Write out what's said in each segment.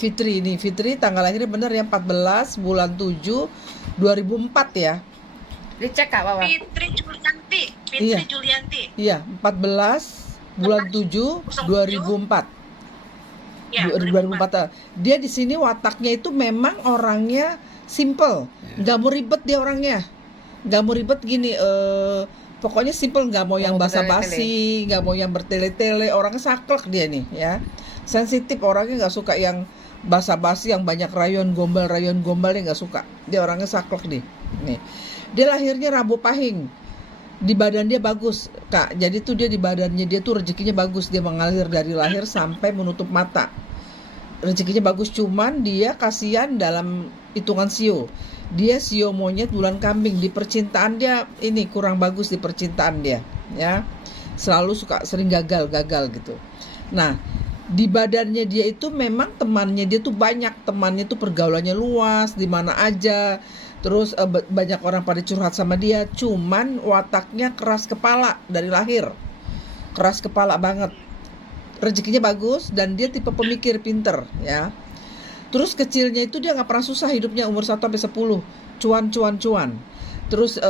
Fitri ini. Fitri tanggal lahirnya bener ya, 14 bulan 7 2004 ya. Dicek Kak Wawa. Fitri Julianti. Iya. Fitri Julianti. Iya, 14 bulan 7 2004. Ya, 2004. Dia di sini wataknya itu memang orangnya simple, nggak mau ribet dia orangnya, nggak mau ribet gini. Pokoknya simple, nggak mau yang basa-basi, nggak mau yang bertele-tele. Orangnya saklek dia nih ya, sensitif orangnya, nggak suka yang basa-basi, yang banyak rayon gombal dia nggak suka. Dia orangnya saklek nih. Dia lahirnya Rabu Pahing. Di badan dia bagus Kak, jadi tuh dia di badannya dia tuh rezekinya bagus, dia mengalir dari lahir sampai menutup mata, rezekinya bagus. Cuman dia kasihan dalam hitungan sio, dia sio monyet bulan kambing. Di percintaan dia ini kurang bagus, di percintaan dia ya, selalu sering gagal gitu. Nah, di badannya dia itu memang temannya dia tuh banyak, temannya tuh pergaulannya luas di mana aja. Terus banyak orang pada curhat sama dia. Cuman wataknya keras kepala dari lahir, keras kepala banget. Rezekinya bagus dan dia tipe pemikir, pinter ya. Terus kecilnya itu dia nggak pernah susah hidupnya, umur 1 sampai 10 cuan. Terus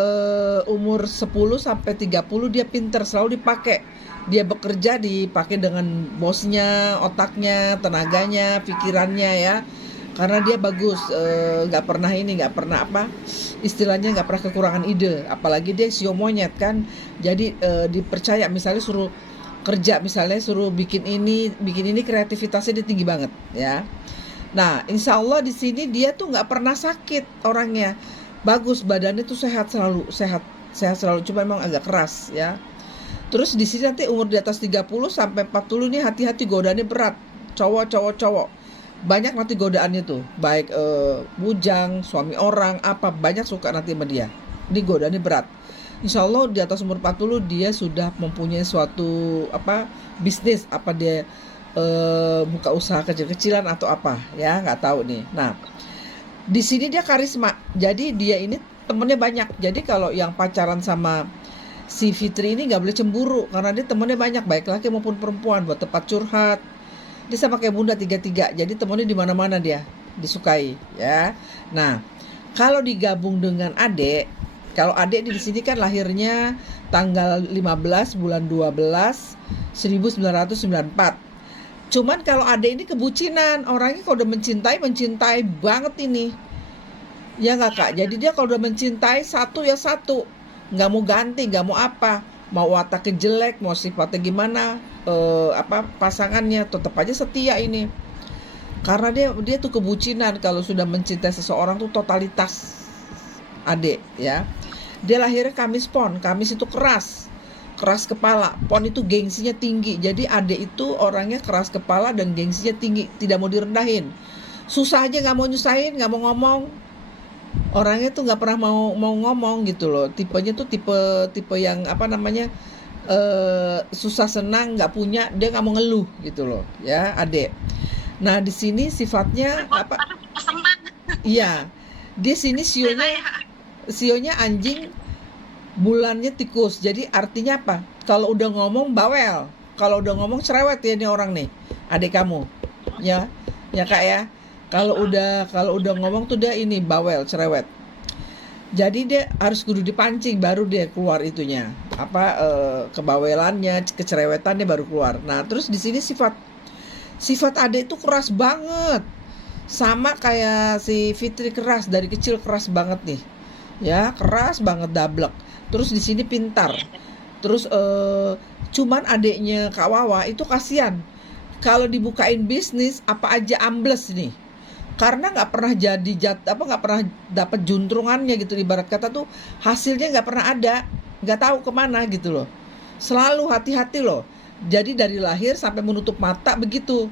umur 10 sampai 30 dia pinter, selalu dipakai. Dia bekerja dipakai dengan bosnya, otaknya, tenaganya, pikirannya ya. Karena dia bagus, nggak pernah istilahnya nggak pernah kekurangan ide. Apalagi dia sio monyet kan, jadi dipercaya misalnya suruh kerja, misalnya suruh bikin ini kreativitasnya dia tinggi banget ya. Nah, insya Allah di sini dia tuh nggak pernah sakit orangnya, bagus, badannya tuh sehat selalu, cuma memang agak keras ya. Terus di sini nanti umur di atas 30 sampai 40 nih hati-hati, godaannya berat, cowok banyak nanti godaannya tuh, baik bujang, suami orang, apa banyak suka nanti sama dia. Ini godaannya berat. Insya Allah di atas umur 40 dia sudah mempunyai suatu bisnis, dia buka usaha kecil-kecilan atau apa ya, nggak tahu nih. Nah, di sini dia karisma, jadi dia ini temennya banyak. Jadi kalau yang pacaran sama si Fitri ini nggak boleh cemburu, karena dia temennya banyak, baik laki maupun perempuan, buat tempat curhat. Dia sama kayak Bunda 33, jadi temennya di mana-mana dia disukai ya. Nah, kalau digabung dengan adek, kalau adek di sini kan lahirnya tanggal 15 bulan 12 1994. Cuman kalau adek ini kebucinan, orangnya kalau udah mencintai banget ini. Ya nggak Kak? Jadi dia kalau udah mencintai satu ya satu, nggak mau ganti, nggak mau apa, mau wataknya jelek, mau sifatnya gimana, pasangannya tetap aja setia ini. Karena dia tuh kebucinan, kalau sudah mencintai seseorang tuh totalitas adek ya. Dia lahirnya Kamis Pon. Kamis itu keras kepala, Pon itu gengsinya tinggi. Jadi adek itu orangnya keras kepala dan gengsinya tinggi, tidak mau direndahin. Susah aja nggak mau nyusahin, nggak mau ngomong. Orangnya tuh nggak pernah mau ngomong gitu loh. Tipenya tuh tipe yang susah senang, nggak punya, dia nggak mau ngeluh gitu loh ya adek. Nah di sini sifatnya iya, di sini sionya anjing, bulannya tikus. Jadi artinya apa? Kalau udah ngomong bawel, kalau udah ngomong cerewet ya nih orang nih, adik kamu ya Kak ya. Kalau udah ngomong tuh dia ini bawel, cerewet. Jadi dia harus kudu dipancing baru dia keluar itunya, kebawelannya, kecerewetannya baru keluar. Nah, terus di sini sifat adek itu keras banget. Sama kayak si Fitri, keras dari kecil, keras banget nih. Ya, keras banget, dablek. Terus di sini pintar. Terus cuman adeknya Kak Wawa itu kasihan. Kalau dibukain bisnis apa aja ambles nih. Karena nggak pernah nggak pernah dapat juntrungannya gitu, ibarat kata tuh hasilnya nggak pernah ada, nggak tahu kemana gitu loh, selalu hati-hati loh. Jadi dari lahir sampai menutup mata begitu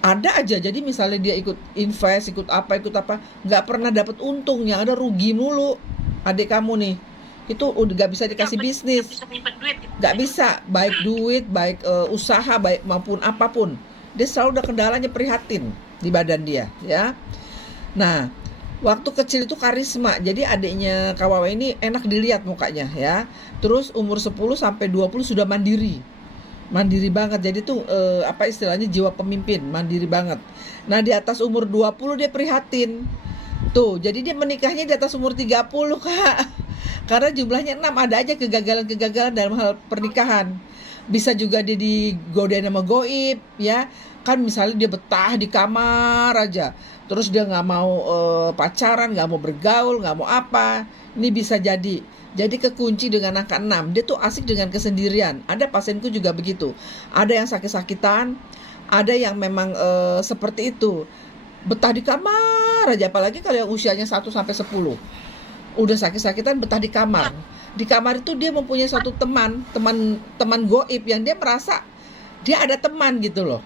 ada aja. Jadi misalnya dia ikut invest, ikut apa, nggak pernah dapat untung, yang ada rugi mulu. Adik kamu nih itu udah nggak bisa dikasih bisnis, nggak bisa, baik duit, baik usaha, baik maupun apapun. Dia selalu ada kendalanya, prihatin di badan dia ya. Nah, waktu kecil itu karisma. Jadi adiknya Kak Wawa ini enak dilihat mukanya ya. Terus umur 10 sampai 20 sudah mandiri. Mandiri banget. Jadi tuh apa istilahnya, jiwa pemimpin, mandiri banget. Nah, di atas umur 20 dia prihatin. Tuh, jadi dia menikahnya di atas umur 30, Kak. Karena jumlahnya 6, ada aja kegagalan-kegagalan dalam hal pernikahan. Bisa juga dia digodain sama goib, ya. Kan misalnya dia betah di kamar aja. Terus dia nggak mau pacaran, nggak mau bergaul, nggak mau apa. Ini bisa jadi. Jadi kekunci dengan angka 6. Dia tuh asik dengan kesendirian. Ada pasienku juga begitu. Ada yang sakit-sakitan, ada yang memang seperti itu. Betah di kamar aja, apalagi kalau yang usianya 1 sampai 10. Udah sakit-sakitan betah di kamar. Di kamar itu dia mempunyai suatu teman goib yang dia merasa dia ada teman gitu loh.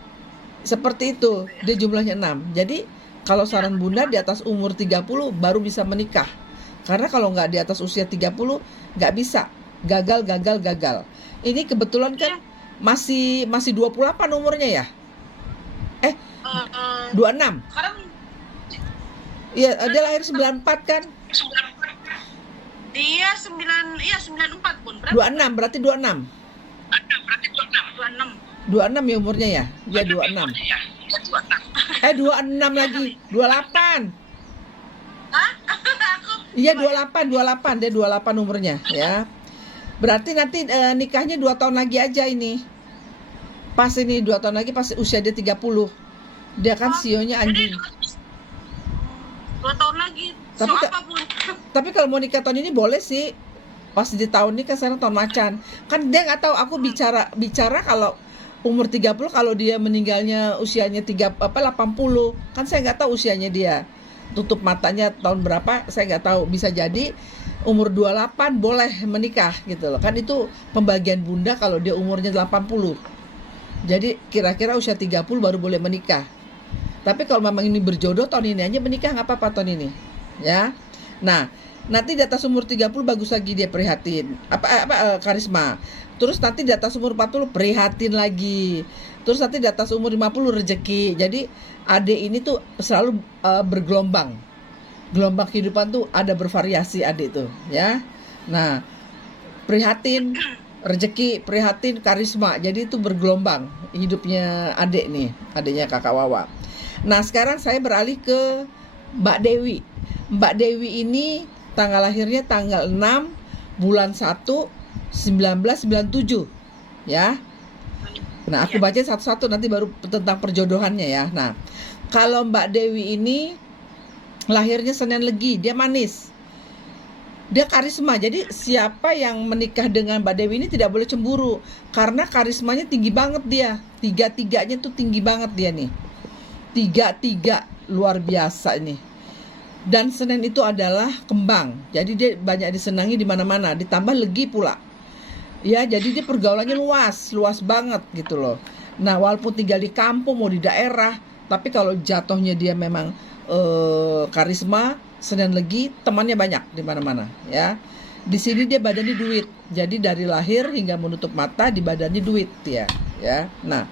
Seperti itu. Dia jumlahnya 6. Jadi kalau saran Bunda di atas umur 30 baru bisa menikah. Karena kalau nggak di atas usia 30 nggak bisa. Gagal. Ini kebetulan kan masih 28 umurnya ya? 26. Sekarang Iya, dia lahir 94 kan? dia 94 pun. Berapa? 26, berarti 26. 26. 26 ya umurnya ya? Dia 26. 26 lagi. 28. Hah? Aku Iya 28, dia 28 umurnya ya. Berarti nanti nikahnya 2 tahun lagi aja ini. Pas ini 2 tahun lagi pas usia dia 30. Dia kan sionya anjing. 2 tahun lagi. Tapi Apapun. Tapi kalau mau nikah tahun ini boleh sih. Pas di tahun ini kan sekarang tahun macan. Kan dia nggak tahu, aku bicara kalau umur 30, kalau dia meninggalnya usianya 80. Kan saya nggak tahu usianya dia. Tutup matanya tahun berapa saya nggak tahu. Bisa jadi umur 28 boleh menikah gitu loh. Kan itu pembagian Bunda kalau dia umurnya 80. Jadi kira-kira usia 30 baru boleh menikah. Tapi kalau memang ini berjodoh tahun ini aja menikah nggak apa-apa tahun ini. Ya. Nah, nanti di atas umur 30 bagus lagi dia prihatin. Karisma. Terus nanti di atas umur 40 prihatin lagi. Terus nanti di atas umur 50 rezeki. Jadi adik ini tuh selalu bergelombang. Gelombang kehidupan tuh ada bervariasi adik tuh, ya. Nah, prihatin rezeki, prihatin karisma. Jadi itu bergelombang hidupnya adik nih, adiknya Kakak Wawa. Nah, sekarang saya beralih ke Mbak Dewi. Mbak Dewi ini tanggal lahirnya tanggal 6 bulan 1 1997, ya. Nah, aku baca satu-satu nanti baru tentang perjodohannya ya. Nah, kalau Mbak Dewi ini lahirnya Senin Legi, dia manis. Dia karisma. Jadi siapa yang menikah dengan Mbak Dewi ini tidak boleh cemburu karena karismanya tinggi banget dia. Tiga-tiganya tuh tinggi banget dia nih. Tiga luar biasa ini. Dan Senin itu adalah kembang. Jadi dia banyak disenangi di mana-mana, ditambah Legi pula. Ya, jadi dia pergaulannya luas banget gitu loh. Nah, walaupun tinggal di kampung mau di daerah, tapi kalau jatuhnya dia memang karisma, Senin Legi, temannya banyak di mana-mana, ya. Di sini dia badannya duit. Jadi dari lahir hingga menutup mata di badannya duit ya, ya. Nah,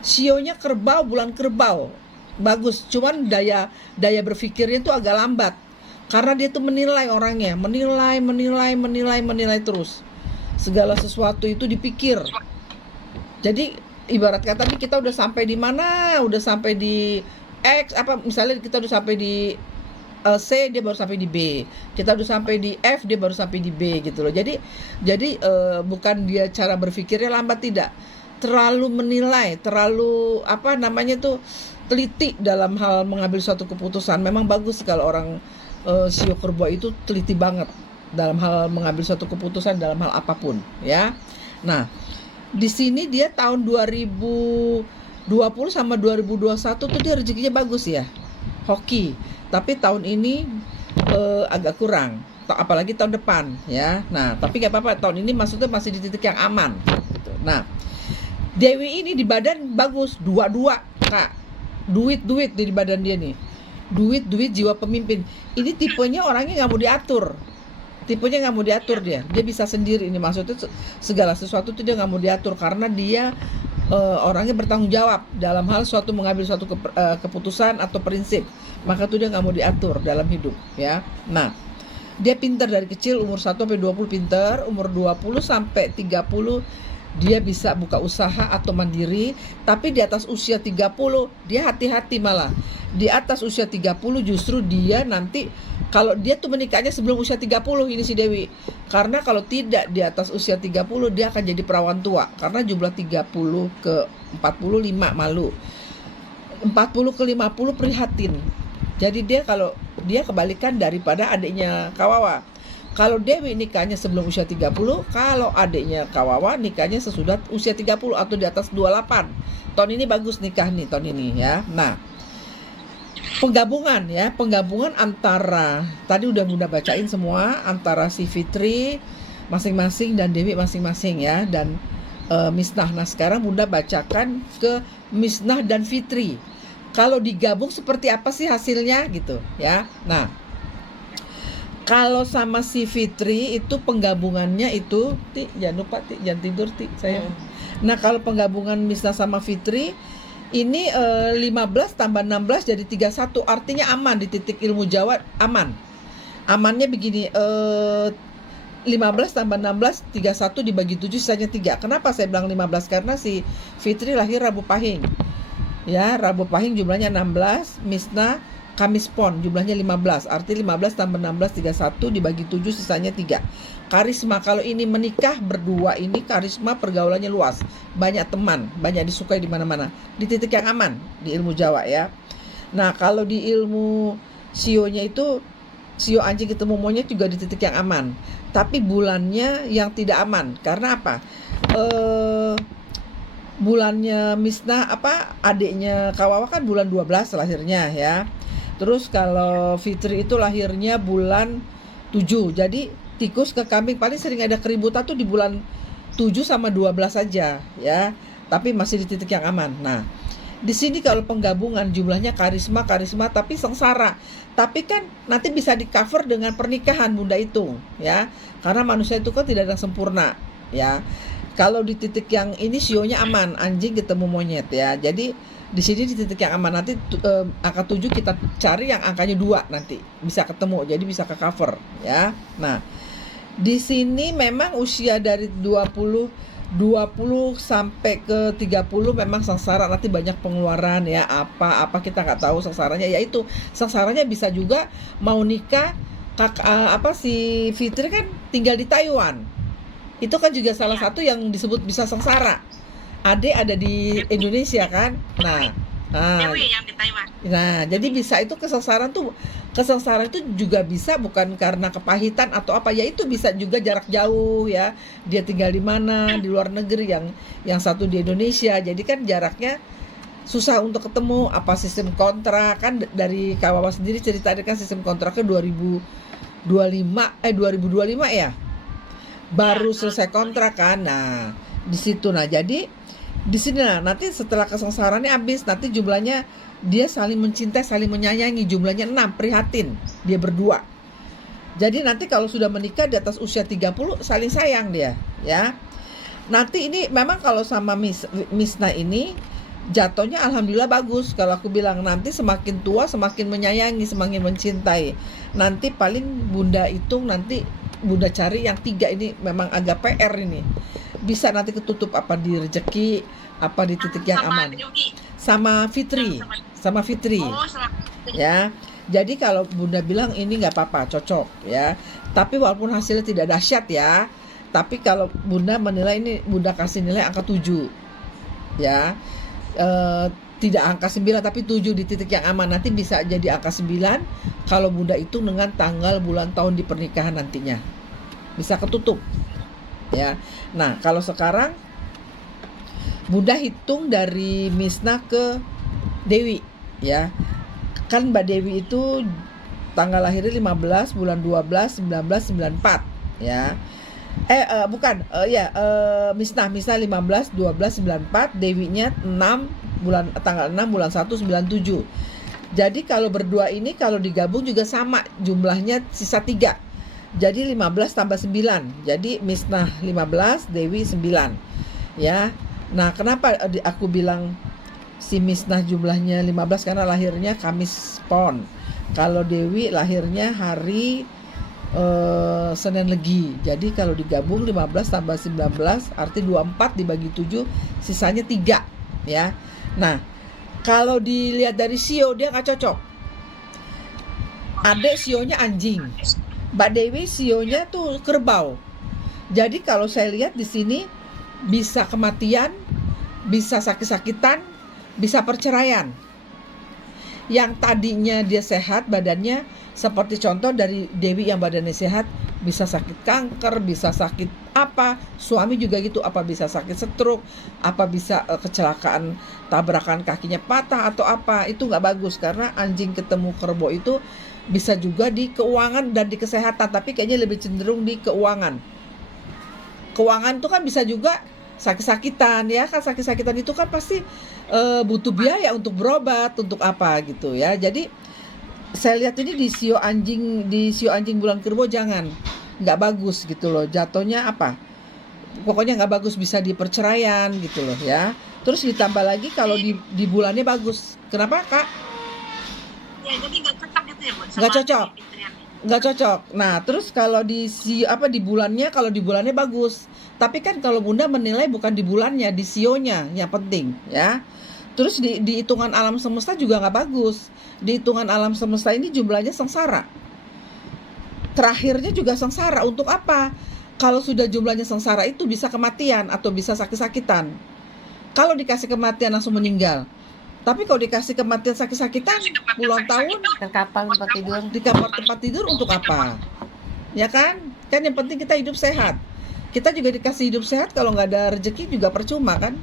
sionya kerbau, bulan kerbau. Bagus, cuman daya berpikirnya tuh agak lambat. Karena dia tuh menilai orangnya, menilai terus. Segala sesuatu itu dipikir. Jadi ibarat kata nih kita udah sampai di mana, udah sampai di X misalnya kita udah sampai di C, dia baru sampai di B. Kita udah sampai di F, dia baru sampai di B gitu loh. Jadi bukan dia cara berpikirnya lambat, tidak. Terlalu menilai, terlalu teliti dalam hal mengambil suatu keputusan. Memang bagus kalau orang sio kerbau itu teliti banget dalam hal mengambil suatu keputusan dalam hal apapun, ya. Nah, di sini dia tahun 2020 sama 2021 tuh dia rezekinya bagus ya. Hoki. Tapi tahun ini agak kurang. Apalagi tahun depan, ya. Nah, tapi nggak apa-apa. Tahun ini maksudnya masih di titik yang aman. Gitu. Nah, Dewi ini di badan bagus, 22, Kak. Duit di badan dia nih. Duit jiwa pemimpin. Ini tipenya orangnya nggak mau diatur. Dia bisa sendiri. Ini maksudnya segala sesuatu tuh dia nggak mau diatur karena dia orangnya bertanggung jawab dalam hal mengambil suatu keputusan atau prinsip. Maka tuh dia nggak mau diatur dalam hidup, ya. Nah, dia pintar dari kecil, umur 1 sampai 20 pintar, umur 20 sampai 30 dia bisa buka usaha atau mandiri. Tapi di atas usia 30 dia hati-hati malah. Di atas usia 30 justru dia nanti, kalau dia tuh menikahnya sebelum usia 30 ini si Dewi. Karena kalau tidak di atas usia 30 dia akan jadi perawan tua. Karena jumlah 30 ke 45 malu. 40 ke 50 prihatin. Jadi dia kalau dia kebalikan daripada adiknya Kawawa. Kalau Dewi nikahnya sebelum usia 30, kalau adiknya Kawawa nikahnya sesudah usia 30 atau di atas 28. Tahun ini bagus nikah nih tahun ini ya. Nah, penggabungan antara tadi udah Bunda bacain semua, antara si Fitri masing-masing dan Dewi masing-masing ya, dan Misnah. Nah, sekarang Bunda bacakan ke Misnah dan Fitri. Kalau digabung seperti apa sih hasilnya gitu ya. Nah, kalau sama si Fitri itu penggabungannya itu, jangan lupa jangan tidur sayang. Nah, kalau penggabungan Misnah sama Fitri ini 15 tambah 16 jadi 31, artinya aman di titik ilmu Jawa, aman. Amannya begini, 15 tambah 16 31 dibagi 7 sisanya 3. Kenapa saya bilang 15? Karena si Fitri lahir Rabu Pahing. Ya, Rabu Pahing jumlahnya 16, Misnah Kamis Pon jumlahnya 15. Arti 15 tambah 16 31 dibagi 7 sisanya 3. Karisma, kalau ini menikah berdua ini karisma pergaulannya luas, banyak teman, banyak disukai di mana-mana, di titik yang aman di ilmu Jawa ya. Nah, kalau di ilmu sionya itu sio anjing ketemu monyet juga di titik yang aman. Tapi bulannya yang tidak aman. Karena apa? Bulannya Misnah adiknya Kawawa kan bulan 12 lahirnya ya. Terus kalau Fitri itu lahirnya bulan 7. Jadi tikus ke kambing paling sering ada keributan tuh di bulan 7 sama 12 saja ya. Tapi masih di titik yang aman. Nah, di sini kalau penggabungan jumlahnya karisma tapi sengsara. Tapi kan nanti bisa di-cover dengan pernikahan Bunda hitung ya. Karena manusia itu kan tidak ada yang sempurna ya. Kalau di titik yang ini sionya aman, anjing ketemu monyet ya. Jadi di sini di titik yang aman nanti angka 7 kita cari yang angkanya 2 nanti bisa ketemu. Jadi bisa ke cover ya. Nah, di sini memang usia dari 20 sampai ke 30 memang sengsara, nanti banyak pengeluaran ya, apa kita nggak tahu sengsaranya, yaitu sengsaranya bisa juga mau nikah si Fitri kan tinggal di Taiwan. Itu kan juga salah satu yang disebut bisa sengsara. Ade ada di Indonesia kan. Dewi yang di Taiwan. Nah, jadi bisa itu kesengsaraan itu juga bisa bukan karena kepahitan atau apa ya, itu bisa juga jarak jauh ya. Dia tinggal di mana, di luar negeri, yang satu di Indonesia. Jadi kan jaraknya susah untuk ketemu. Apa sistem kontrak kan, dari Kawawa sendiri cerita kan sistem kontraknya 2025 ya. Baru selesai kontrak kan. Nah, di situ jadi di sini nanti setelah kesengsaraannya habis, nanti jumlahnya dia saling mencintai, saling menyayangi, jumlahnya 6, prihatin dia berdua. Jadi nanti kalau sudah menikah di atas usia 30 saling sayang dia ya. Nanti ini memang kalau sama Misnah ini jatuhnya alhamdulillah bagus. Kalau aku bilang nanti semakin tua semakin menyayangi, semakin mencintai. Nanti paling Bunda hitung, nanti Bunda cari yang 3 ini memang agak PR ini. Bisa nanti ketutup apa di rezeki, apa di titik yang aman. Sama Fitri. Oh, sama Fitri. Ya. Jadi kalau Bunda bilang ini nggak apa-apa, cocok ya. Tapi walaupun hasilnya tidak dahsyat ya. Tapi kalau Bunda menilai ini, Bunda kasih nilai angka 7. Ya. Tidak angka 9 tapi 7 di titik yang aman. Nanti bisa jadi angka 9 kalau Bunda hitung dengan tanggal, bulan, tahun di pernikahan nantinya. Bisa ketutup. Ya. Nah, kalau sekarang Bunda hitung dari Misnah ke Dewi ya. Kan Mbak Dewi itu tanggal lahirnya 15 bulan 12 1994 ya. Misnah 15 12 94, Dewinya 6 bulan tanggal 6 bulan 1 97. Jadi kalau berdua ini kalau digabung juga sama jumlahnya, sisa 3. Jadi 15 tambah 9. Jadi Misnah 15, Dewi 9. Ya. Nah, kenapa aku bilang si Misnah jumlahnya 15 karena lahirnya Kamis Pon. Kalau Dewi lahirnya hari Senin Legi. Jadi kalau digabung 15 tambah 19 arti 24 dibagi 7 sisanya 3 ya. Nah, kalau dilihat dari sio dia nggak cocok. Adek sionya anjing. Mbak Dewi sionya tuh kerbau. Jadi kalau saya lihat di sini bisa kematian, bisa sakit-sakitan, bisa perceraian. Yang tadinya dia sehat badannya, seperti contoh dari Dewi yang badannya sehat, bisa sakit kanker, bisa sakit apa, suami juga gitu, apa bisa sakit stroke, apa bisa kecelakaan tabrakan kakinya patah atau apa, itu nggak bagus karena anjing ketemu kerbau itu bisa juga di keuangan dan di kesehatan, tapi kayaknya lebih cenderung di keuangan. Keuangan itu kan bisa juga sakit-sakitan ya kan, sakit-sakitan itu kan pasti butuh biaya untuk berobat, untuk apa gitu ya. Jadi saya lihat ini di sio anjing bulan kerbau jangan, nggak bagus gitu loh, jatuhnya apa, pokoknya nggak bagus, bisa di perceraian gitu loh ya. Terus ditambah lagi kalau di bulannya bagus. Kenapa kak? Ya, jadi nggak cocok gitu ya, Bu? Nggak cocok. Nggak cocok. Nah, terus kalau di bulannya, kalau di bulannya bagus. Tapi kan kalau Bunda menilai bukan di bulannya, di sionya yang penting ya. Terus di hitungan alam semesta juga nggak bagus. Di hitungan alam semesta ini jumlahnya sengsara. Terakhirnya juga sengsara. Untuk apa? Kalau sudah jumlahnya sengsara itu bisa kematian atau bisa sakit-sakitan. Kalau dikasih kematian langsung meninggal. Tapi kalau dikasih kematian sakit-sakitan puluhan tahun, Terkapar tempat tidur. di kamar tempat tidur untuk apa? Ya kan? Kan yang penting kita hidup sehat. Kita juga dikasih hidup sehat, kalau nggak ada rezeki juga percuma kan?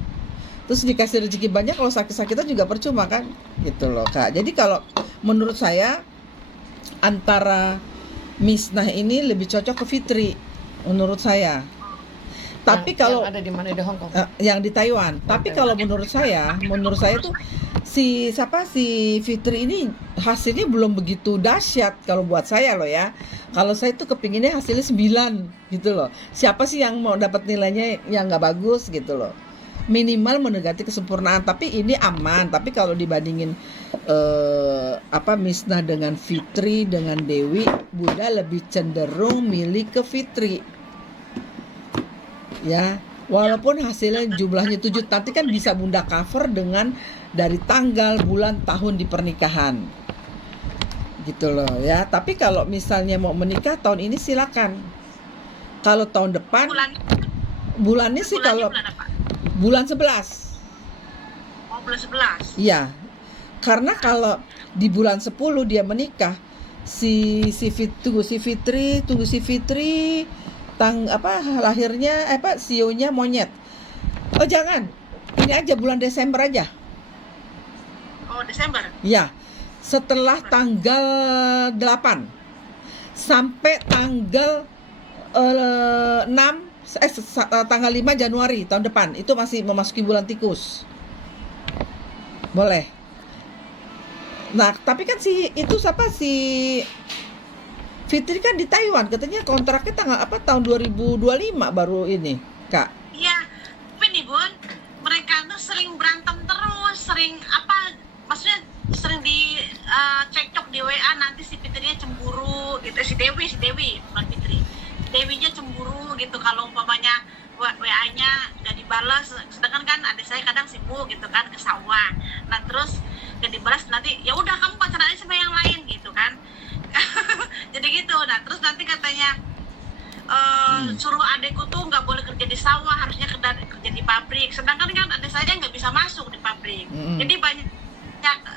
Terus dikasih rezeki banyak, kalau sakit-sakitan juga percuma kan? Gitu loh kak. Jadi kalau menurut saya antara Misnah ini lebih cocok ke Fitri menurut saya. Tapi kalau yang ada di mana, di Hong Kong? yang di Taiwan. Tapi kalau menurut saya tuh si Fitri ini hasilnya belum begitu dahsyat kalau buat saya loh ya. Kalau saya tuh kepinginnya hasilnya 9 gitu loh. Siapa sih yang mau dapat nilainya yang nggak bagus gitu loh. Minimal mendekati kesempurnaan, tapi ini aman. Tapi kalau dibandingin Misnah dengan Fitri dengan Dewi, Bunda lebih cenderung milih ke Fitri. Ya, walaupun hasilnya jumlahnya 7, nanti kan bisa Bunda cover dengan dari tanggal, bulan, tahun di pernikahan. Gitu loh ya. Tapi kalau misalnya mau menikah tahun ini silakan. Kalau tahun depan bulannya sih kalau bulan 11. Oh, bulan 11. Iya. Karena kalau di bulan 10 dia menikah, tunggu si Fitri lahirnya sionya monyet. Oh jangan, ini aja bulan Desember aja. Oh, Desember. Ya, setelah tanggal 8 sampai tanggal 5 Januari tahun depan, itu masih memasuki bulan tikus. Boleh. Nah, tapi kan si Fitri kan di Taiwan, katanya kontraknya tahun 2025 baru ini, Kak. Iya, tapi nih Bun, mereka tuh sering berantem terus, maksudnya sering di cekcok di WA, nanti si Fitrinya cemburu gitu, si Dewi, bukan Fitri. Dewinya cemburu gitu kalau umpamanya WA-nya nggak dibalas, sedangkan kan adik saya kadang sibuk gitu kan ke sawah. Nah, terus nggak dibalas, nanti ya udah kamu pacaran aja sama yang lain gitu kan. Jadi gitu. Nah, terus nanti katanya suruh adekku tuh nggak boleh kerja di sawah, harusnya kerja di pabrik. Sedangkan kan adik saya nggak bisa masuk di pabrik. Jadi banyak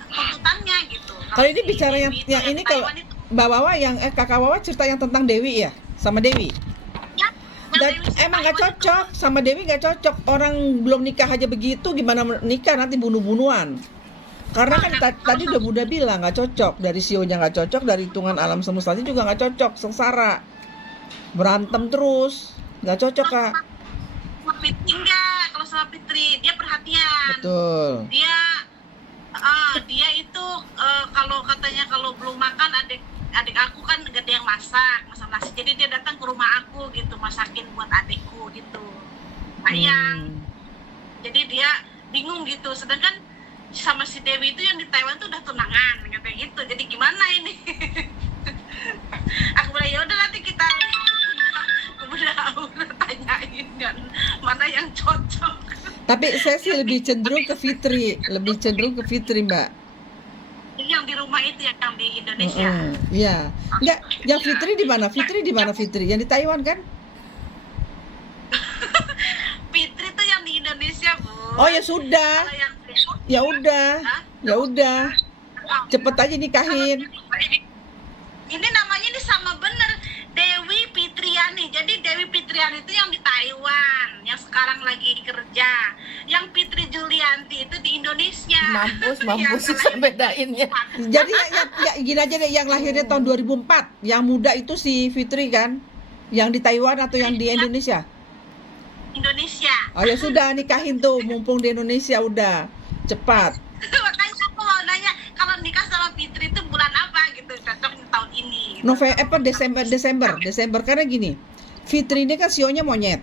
tuntutannya gitu. Kalau ini bicara yang ini, kalau Mbak Wawa Kakak Wawa cerita yang tentang Dewi ya, sama Dewi. Ya, Emang nggak cocok sama Dewi, nggak cocok. Orang belum nikah aja begitu, gimana nikah nanti bunuh-bunuhan. Karena kan tadi udah Bunda bilang nggak cocok, dari sionya nggak cocok, dari hitungan alam semesta juga nggak cocok, sengsara, berantem terus, nggak cocok kak. Fitri enggak, kalau sama Fitri dia perhatian. Betul. Dia itu kalau katanya kalau belum makan adik aku kan gak ada yang masak nasi, jadi dia datang ke rumah aku gitu, masakin buat adikku gitu, sayang. Jadi dia bingung gitu, sedangkan sama si Dewi itu yang di Taiwan tuh udah tunangan kayak gitu. Jadi gimana ini? Aku bilang ya udah nanti kita udah tanyain kan mana yang cocok. Tapi saya sih lebih cenderung ke Fitri, Mbak. Jadi yang di rumah itu yang di Indonesia. Iya. Enggak, yang Fitri di mana? Fitri yang di Taiwan kan? Fitri tuh yang di Indonesia, Bu. Oh ya sudah. Kalau yang Ya udah. Hah? Ya udah. Cepet aja nikahin. Ini namanya ini sama bener, Dewi Fitriani. Jadi Dewi Fitriani itu yang di Taiwan, yang sekarang lagi kerja. Yang Fitri Julianti itu di Indonesia. Mampus Yang susah bedainnya. Jadi ya gini aja deh, yang lahirnya tahun 2004, yang muda itu si Fitri kan? Yang di Taiwan atau yang di Indonesia? Indonesia. Oh ya sudah, nikahin tuh, mumpung di Indonesia udah. Cepat. Makanya aku mau nanya, kalau nikah sama Fitri itu bulan apa gitu, cocok tahun ini. Desember karena gini, Fitri ini kan sionya monyet.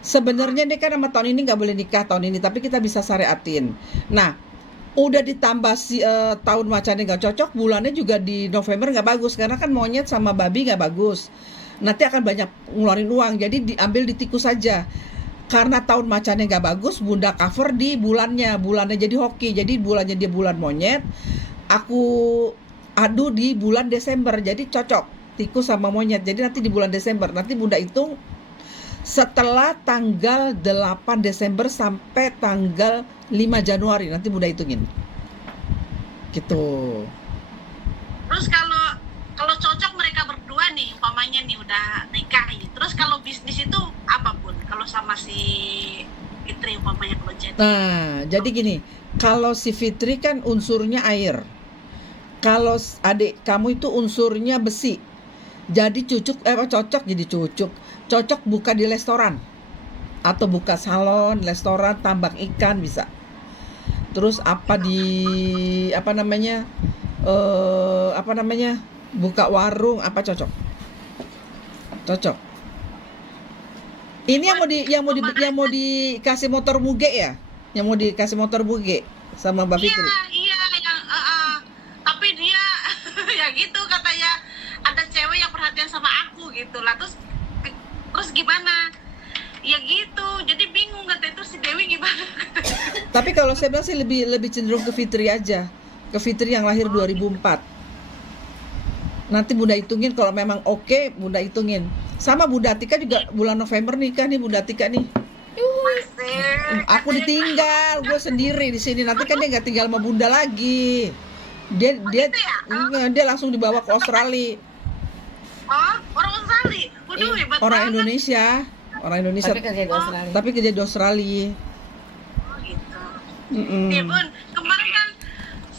Sebenarnya dia kan sama tahun ini nggak boleh nikah tahun ini, tapi kita bisa syariatin. Nah, udah ditambah tahun macannya nggak cocok, bulannya juga di November nggak bagus karena kan monyet sama babi nggak bagus. Nanti akan banyak ngeluarin uang, jadi diambil di tikus saja. Karena tahun macannya nggak bagus, bunda cover di bulannya jadi hoki. Jadi bulannya dia bulan monyet, aku adu di bulan Desember, jadi cocok tikus sama monyet. Jadi nanti di bulan Desember, nanti bunda hitung setelah tanggal 8 Desember sampai tanggal 5 Januari, nanti bunda hitungin gitu. Terus kalau cocok mereka berdua nih, umpamanya nih udah nikah ya. Terus kalau bisnis itu apa, Bun? Kalau sama si Fitri umpamanya kalau jadi. Nah, jadi gini, kalau si Fitri kan unsurnya air. Kalau adik kamu itu unsurnya besi. Jadi cocok buka di restoran. Atau buka salon, restoran, tambak ikan bisa. Terus buka warung, apa cocok? Cocok. Ini yang mau dikasih motor muge ya? Yang mau dikasih motor muge sama Mbak Fitri. Iya, tapi dia ya gitu katanya, ada cewek yang perhatian sama aku gitu lah. Terus gimana? Ya gitu. Jadi bingung kata itu si Dewi gimana. Tapi kalau saya bilang sih lebih cenderung ke Fitri aja. Ke Fitri yang lahir 2004. Nanti bunda hitungin kalau memang oke, bunda hitungin. Sama Bunda Tika juga bulan November nikah nih, Bunda Tika nih. Aku ditinggal, gue sendiri di sini. Nanti kan dia nggak tinggal sama bunda lagi. Dia langsung dibawa ke Australia. Oh, orang Australia. Waduh, hebat Orang banget. Indonesia. Tapi kerja di Australia. Oh, gitu. Mm-mm. Ya, Bun, kemarin kan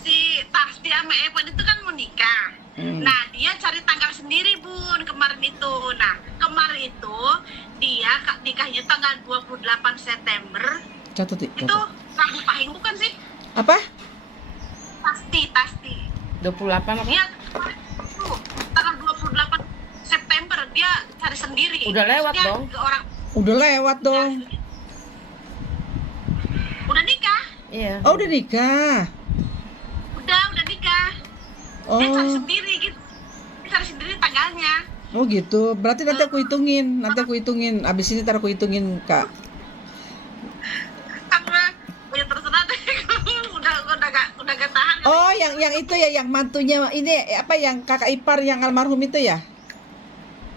si Tasti sama Evan itu kan mau nikah. Nah, dia cari tanggal sendiri, Bun, kemarin itu. Nah, kemarin itu dia nikahnya tanggal 28 September. Catat. Itu Rabu Pahing bukan sih? Apa? Tasti. 28 apa? Dia tuh, tanggal 28 September dia cari sendiri. Udah lewat Terus dia dong. ke orang Udah lewat dong. udah nikah. Iya. Oh, udah nikah. Udah nikah. Dia cari Oh, sendiri gitu. Dia cari sendiri tanggalnya. oh gitu. Berarti nanti aku hitungin. Abis ini ntar aku hitungin, Kak. Apa? Ya terserah deh. udah gak tahan. Oh, yang itu ya, yang mantunya ini apa, yang kakak ipar yang almarhum itu ya?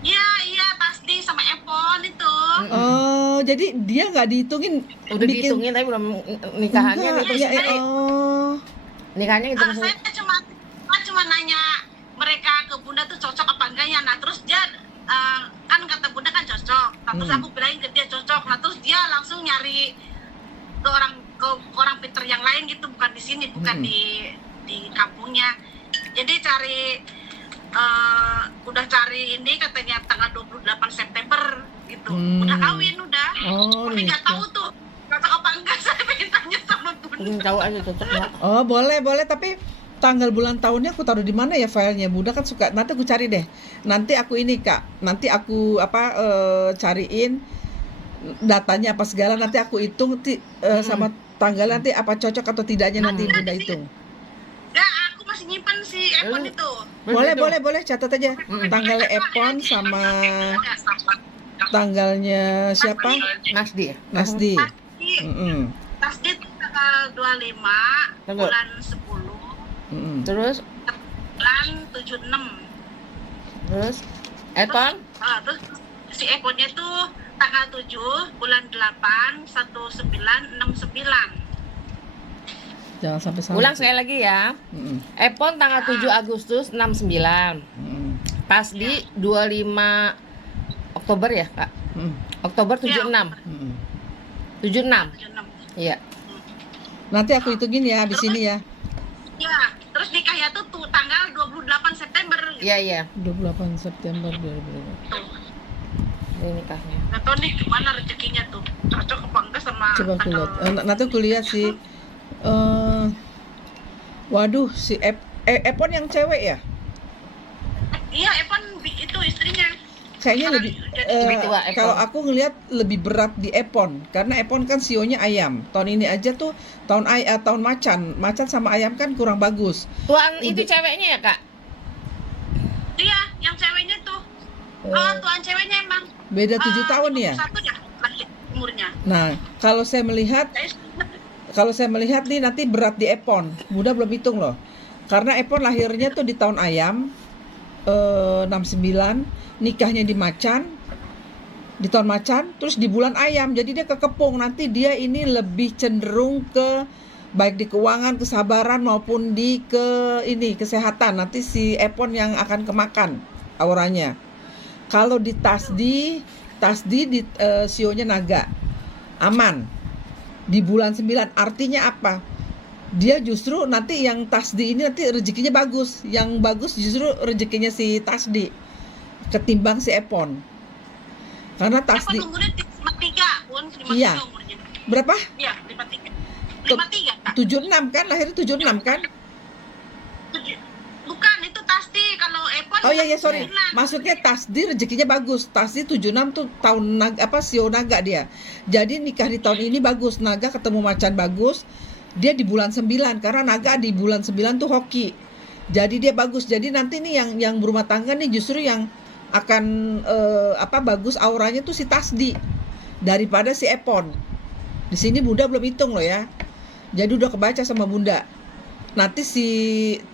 Iya, Tasti sama Epon itu. Oh, jadi dia nggak dihitungin. Udah dihitungin tapi belum nikahannya Enggak, nih. ya, oh. Nikahnya itu Saya cuma nanya mereka ke Bunda tuh cocok apa enggaknya. Nah, terus dia kan kata Bunda kan cocok. Nah, terus aku bilangin ke dia cocok. Nah, terus dia langsung nyari ke orang Peter yang lain gitu, bukan di sini, bukan di kampungnya. Jadi udah cari ini katanya tanggal 28 September gitu. Udah kawin udah. Oh, Tapi nggak nikah. tahu tuh cocok apa enggak. Saya pengen tanya sama Bunda. Ingin tahu aja cocok nggak? Oh, boleh, tapi tanggal bulan tahunnya aku taruh di mana ya filenya? Bunda kan suka. Nanti aku cari deh. Nanti aku ini, Kak. Nanti aku cariin datanya apa segala, nanti aku hitung sama tanggal nanti apa cocok atau tidaknya nanti Bunda hitung. Enggak, aku masih nyimpan si Epon itu. Boleh catat aja. Tanggalnya Epon sama tanggalnya siapa? Nasdi ya? Nasdi. Tasdi, Mm-mm. Tasdi itu tanggal 25 Tunggu. bulan 10 Mm-mm. Terus bulan 76. terus Epon Terus si Eponnya itu tanggal 7 bulan 8 1969. Jangan sampai salah. ulang sekali lagi ya. Mm-mm. Epon tanggal 7 Agustus 69. Mm-mm. Tasdi 25 Oktober ya, Kak? Mm-mm. Oktober 76. Mm-mm. 76. 76. Iya. Nanti aku hitungin ya habis ini ya. Ya, terus nikahnya tuh tanggal 28 September. Iya, iya. 28 September 2020. Ini nikahnya. Nggak tahu nih gimana rezekinya tuh. Cocok apa enggak sama Coba aku tanggal- lihat. Nanti aku lihat sih. Waduh, si Epon yang cewek ya? Iya, Epon itu istrinya. Kayaknya lebih Lebih tua, Epon. kalau aku ngelihat lebih berat di Epon karena Epon kan sionya ayam. Tahun ini aja tuh tahun macan sama ayam kan kurang bagus. Tuan itu ceweknya ya, Kak? Iya, yang ceweknya tuh. Oh, tuan ceweknya emang. Beda 7 tahun ya. 21 ya lagi umurnya. Nah, kalau saya melihat nih nanti berat di Epon. Muda belum hitung loh. Karena Epon lahirnya tuh di tahun ayam 69, nikahnya di macan. Di tahun macan, terus di bulan ayam. Jadi dia kekepung. Nanti dia ini lebih cenderung ke baik di keuangan, kesabaran maupun di kesehatan. Nanti si Epon yang akan kemakan auranya. Kalau di Tasdi di sionya naga. Aman. Di bulan 9 artinya apa? Dia justru nanti yang Tasdi ini nanti rezekinya bagus. Yang bagus justru rezekinya si Tasdi ketimbang si Epon. Karena Epon Tasdi umurnya 53, pun 53 Iya. umurnya. berapa? Iya, 53. 53, Kak. 76 kan? Lahirnya 76 kan? Bukan, itu Tasdi. Kalau Epon Oh iya sorry. 76. Maksudnya Tasdi rezekinya bagus. Tasdi 76 tuh tahun naga sio naga dia. Jadi nikah di tahun ini bagus. Naga ketemu macan bagus. Dia di bulan 9 karena naga di bulan 9 tuh hoki. Jadi dia bagus. Jadi nanti nih yang berumah tangga nih justru yang akan bagus auranya tuh si Tasdi daripada si Epon. Di sini Bunda belum hitung loh ya. Jadi udah kebaca sama Bunda. Nanti si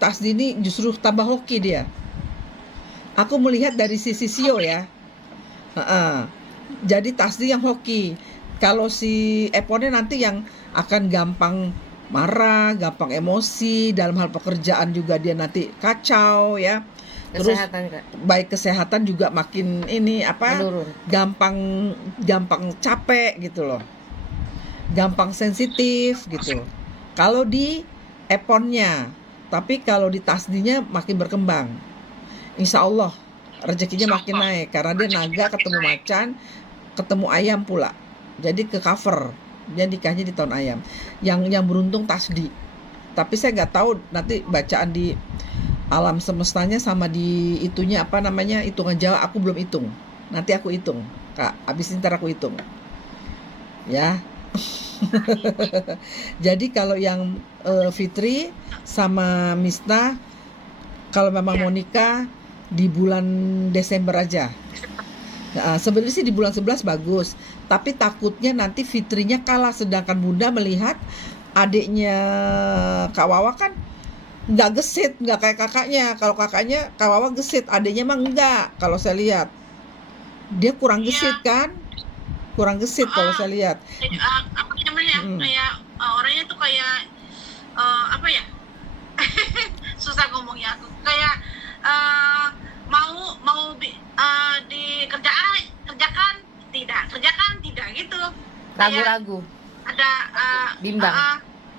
Tasdi ini justru tambah hoki dia. Aku melihat dari sisi sio ya. Jadi Tasdi yang hoki. Kalau si Eponnya nanti yang akan gampang marah, gampang emosi, dalam hal pekerjaan juga dia nanti kacau ya. Terus Kesehatan, Kak. baik kesehatan juga makin Menurun. gampang capek gitu loh. Gampang sensitif gitu. Kalau di Eponnya, tapi kalau di Tasdinya makin berkembang. Insya Allah rezekinya makin naik karena dia naga ketemu macan, ketemu ayam pula. Jadi ke cover. Dia nikahnya di tahun ayam. Yang beruntung Tasdi. Tapi saya nggak tahu nanti bacaan di alam semestanya sama di itunya hitungan Jawa aku belum hitung. Nanti aku hitung, Kak. Abis ini ntar aku hitung. Ya. Jadi kalau yang Fitri sama Misna kalau memang mau nikah di bulan Desember aja. Nah, sebenarnya sih di bulan 11 bagus, tapi takutnya nanti Fitrinya kalah sedangkan Bunda melihat adiknya Kak Wawa kan nggak gesit, nggak kayak kakaknya. Kalau kakaknya Kak Wawa gesit, adiknya mah enggak. Kalau saya lihat dia kurang gesit kan, kurang gesit kalau saya lihat. Apa namanya? Kayak orangnya tuh kayak apa ya? Susah ngomongnya aku. Kayak mau kerjakan tidak gitu. Ragu-ragu. Ada Bimbang.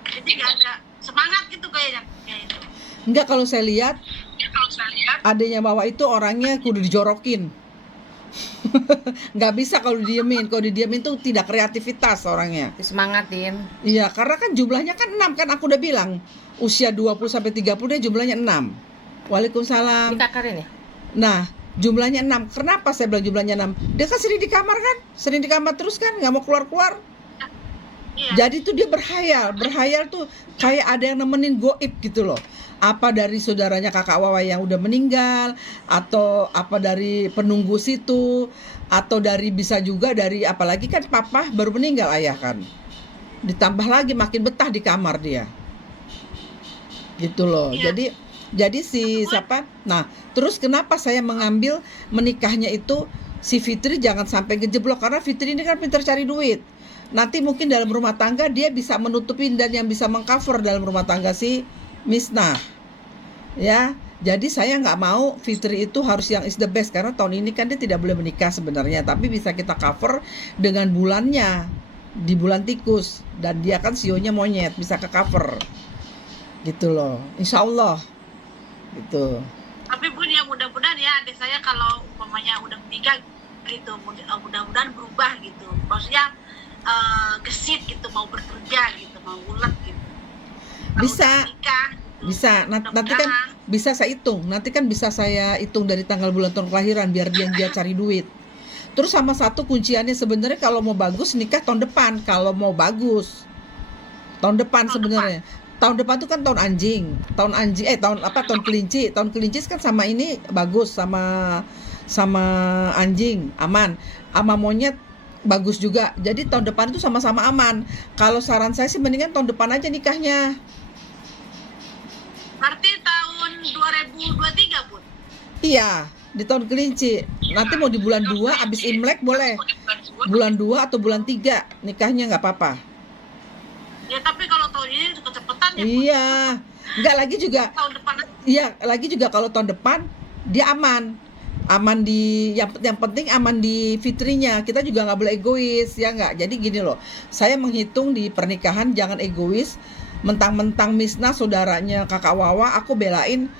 jadi nggak ada semangat gitu kayaknya. Kayak itu. Enggak, kalau saya lihat Kalau saya lihat adiknya Wawa itu orangnya kudu dijorokin. Nggak bisa kalau didiemin. Kalau didiemin tuh tidak kreativitas orangnya. Disemangatin. Iya, karena kan jumlahnya kan 6 kan aku udah bilang. Usia 20 sampai 30 dia jumlahnya 6. Waalaikumsalam. Dikakarin ya? Nah, jumlahnya 6. Kenapa saya bilang jumlahnya 6? Dia kan sering di kamar kan? Sering di kamar terus kan, nggak mau keluar-keluar. Iya. Jadi tuh dia berhayal tuh kayak ada yang nemenin goib gitu loh. Apa dari saudaranya kakak Wawa yang udah meninggal, atau apa dari penunggu situ, atau dari bisa juga dari apalagi kan papa baru meninggal ayah kan. Ditambah lagi makin betah di kamar dia. Gitu loh. Iya. Jadi si siapa? Nah, terus kenapa saya mengambil menikahnya itu si Fitri jangan sampai ngejeblok karena Fitri ini kan pintar cari duit. Nanti mungkin dalam rumah tangga dia bisa menutupin dan yang bisa mengcover dalam rumah tangga si Misnah. Ya, jadi saya nggak mau Fitri itu harus yang is the best karena tahun ini kan dia tidak boleh menikah sebenarnya, tapi bisa kita cover dengan bulannya di bulan tikus dan dia kan sionya monyet bisa ke cover gitu loh, insya Allah gitu. Tapi Bun ya mudah-mudahan ya adik saya kalau umpamanya udah menikah gitu, mudah-mudahan berubah gitu. Maksudnya gesit gitu, mau bekerja gitu, mau ulet gitu. Kalau Bisa. udah menikah, gitu, Bisa, nanti kan mudah-mudahan. bisa saya hitung. Nanti kan bisa saya hitung dari tanggal bulan tahun kelahiran biar dia cari duit. Terus sama satu kunciannya sebenarnya kalau mau bagus nikah tahun depan. Kalau mau bagus tahun depan sebenarnya. Tahun depan tuh kan tahun anjing. Tahun kelinci. Tahun kelinci kan sama ini bagus sama anjing aman. Sama monyet bagus juga. Jadi tahun depan itu sama-sama aman. Kalau saran saya sih mendingan tahun depan aja nikahnya. Berarti tahun 2023 Bun. Iya, di tahun kelinci. Nanti mau di bulan 2 abis Imlek boleh. Bulan 2 atau bulan 3 nikahnya nggak apa-apa. Ya tapi kalau tahun ini kecepatan ya Bun. Iya. Nggak lagi juga. Tahun depan Iya, lagi juga kalau tahun depan dia aman. Aman di yang penting aman di fitrinya. Kita juga nggak boleh egois ya nggak. Jadi gini loh. Saya menghitung di pernikahan jangan egois. Mentang-mentang Misnah saudaranya kakak Wawa, aku belain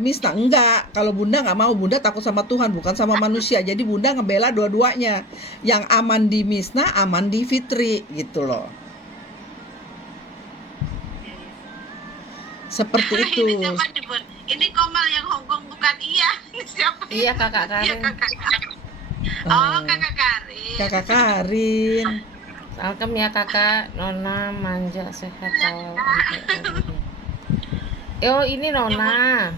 Misnah. Enggak, kalau bunda nggak mau, bunda takut sama Tuhan bukan sama manusia. Jadi bunda ngebela dua-duanya. Yang aman di Misnah, aman di Fitri gitu loh. Seperti itu. Ini siapa nih Bun? Ini Komal yang Hongkong bukan iya. Ini siapa? Iya, Kakak Iya Karin. kakak Karin. Oh kakak Karin. Kakak Karin. Salam ya Kakak. Nona manja sehat kalau. Oh, ini Nona.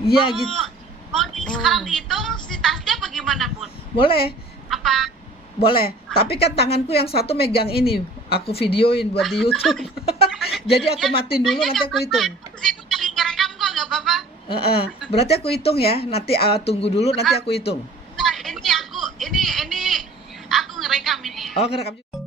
Iya gitu. Mau sekarang dihitung si tasnya apa gimana Bun? Boleh. Apa? Boleh. Tapi kan tanganku yang satu megang ini. Aku videoin buat di YouTube. Jadi aku matiin dulu nanti aku hitung. Itu lagi ngerekam kok nggak apa-apa. Berarti aku hitung ya. Nanti tunggu dulu nanti aku hitung. Nah, ini aku ngerekam ini. Oh, ngerekam juga.